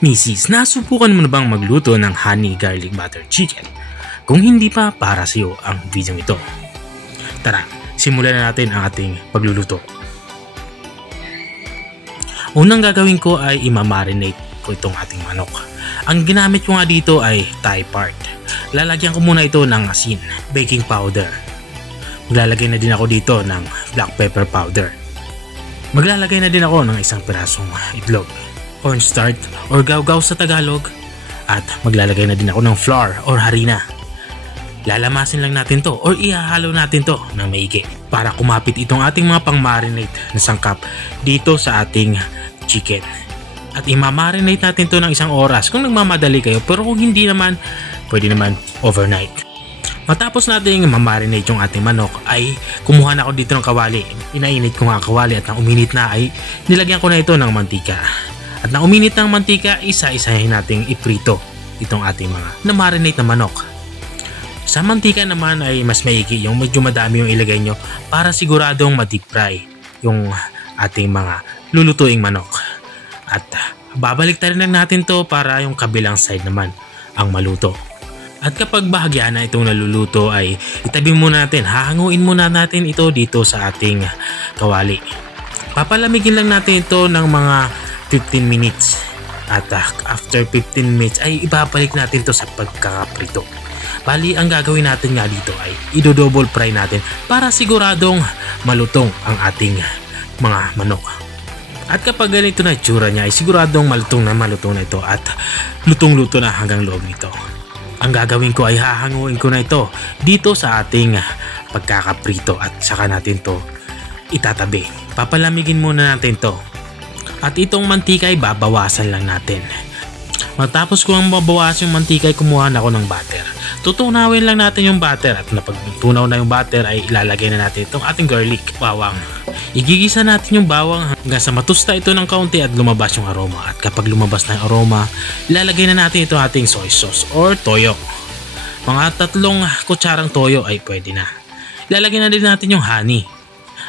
Mrs., nasubukan mo na bang magluto ng honey garlic butter chicken? Kung hindi pa, para sa iyo ang video ito. Tara, simulan na natin ang ating pagluluto. Unang gagawin ko ay imamarinate ko itong ating manok. Ang ginamit ko nga dito ay Thai part. Lalagyan ko muna ito ng asin, baking powder. Maglalagay na din ako dito ng black pepper powder. Maglalagay na din ako ng isang pirasong itlog, cornstarch or gawgaw sa Tagalog, at maglalagay na din ako ng flour or harina. Lalamasin lang natin to or ihahalo natin to ng maigi para kumapit itong ating mga pang-marinate na sangkap dito sa ating chicken. At imamarinate natin to ng 1 oras kung nagmamadali kayo, pero kung hindi naman, pwede naman overnight. Matapos nating mamarinate yung ating manok ay kumuha na ako dito ng kawali. Inainit ko nga ang kawali at nang uminit na ay nilagyan ko na ito ng mantika. At nang uminit ng mantika, isa-isahin nating iprito itong ating mga na-marinate na manok. Sa mantika naman ay mas maigi yung medyo madami yung ilagay nyo para siguradong ma-deep fry yung ating mga lulutuing manok. At babalik tayo lang natin to para yung kabilang side naman ang maluto. At kapag bahagya na itong naluluto ay itabi muna natin, hahanguin muna natin ito dito sa ating kawali. Papalamigin lang natin ito ng mga 15 minutes. At after 15 minutes ay ibabalik natin ito sa pagkakaprito. Bali, ang gagawin natin nga dito ay i-double fry natin para siguradong malutong ang ating mga manok. At kapag ganito na itsura niya ay siguradong malutong na ito at lutong-luto na hanggang loob nito. Ang gagawin ko ay hahanguin ko na ito dito sa ating pagkakaprito at saka natin to itatabi. Papalamigin muna natin to. At itong mantika ay babawasan lang natin. Matapos ko ang mabawasan yung mantika ay kumuha na ako ng butter. Tutunawin lang natin yung butter at napag tunaw na yung butter ay ilalagay na natin itong ating garlic, bawang. Igigisa natin yung bawang hanggang sa matusta ito ng kaunti at lumabas yung aroma. At kapag lumabas na yung aroma, ilalagay na natin ito ating soy sauce or toyo. Mga 3 kutsarang toyo ay pwede na. Ilalagay na din natin yung honey.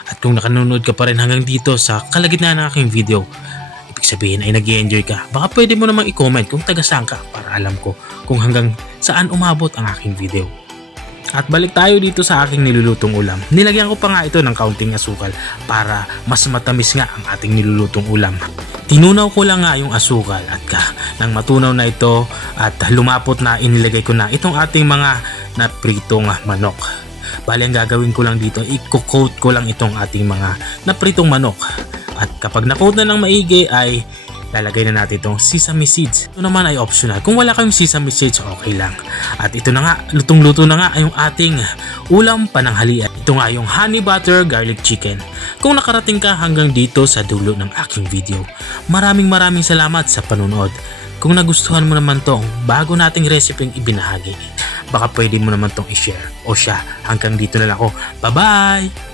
At kung nakanonood ka pa rin hanggang dito sa kalagitnaan ng aking video, ibig sabihin ay nag-i-enjoy ka, baka pwede mo namang i-comment kung taga-saan ka para alam ko kung hanggang saan umabot ang aking video. At balik tayo dito sa aking nilulutong ulam. Nilagyan ko pa nga ito ng kaunting asukal para mas matamis nga ang ating nilulutong ulam. Tinunaw ko lang nga yung asukal at nang matunaw na ito at lumapot na, inilagay ko na itong ating mga napritong manok. Bali, ang gagawin ko lang dito, i-coat ko lang itong ating mga napritong manok. At kapag na-coat na ng maigi ay lalagay na natin itong sesame seeds. Ito naman ay optional. Kung wala kayong sesame seeds, okay lang. At ito na nga, lutong-luto na nga yung ating ulam pananghalian. Ito nga yung honey butter garlic chicken. Kung nakarating ka hanggang dito sa dulo ng aking video, maraming salamat sa panonood. Kung nagustuhan mo naman tong bago nating recipe yung ibinahagi, baka pwede mo naman tong i-share. O siya, hanggang dito na lang ako. Bye-bye!